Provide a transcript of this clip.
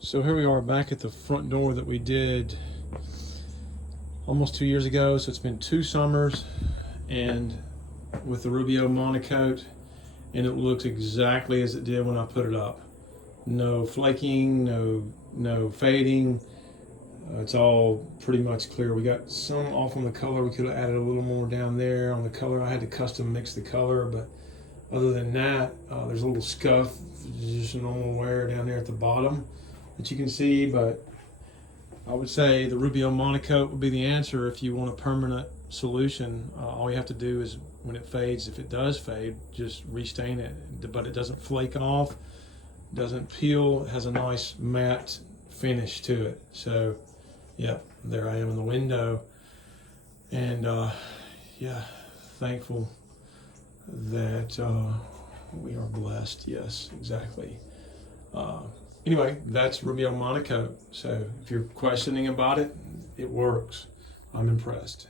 So here we are back at the front door that we did almost 2 years ago. So it's been 2 summers and with the Rubio Monocoat, and it looks exactly as it did when I put it up. No flaking, no fading. It's all pretty much clear. We got some off on the color. We could have added a little more down there on the color. I had to custom mix the color, but other than that, there's a little scuff, just normal wear down there at the bottom that you can see. But I would say the Rubio Monocoat would be the answer if you want a permanent solution. All you have to do is when it fades, if it does fade, just restain it, but it doesn't flake off, doesn't peel. It has a nice matte finish to it. So yeah, there I am in the window, and yeah, thankful that we are blessed. Yes, exactly. Anyway, that's Rubio Monocoat. So if you're questioning about it, it works. I'm impressed.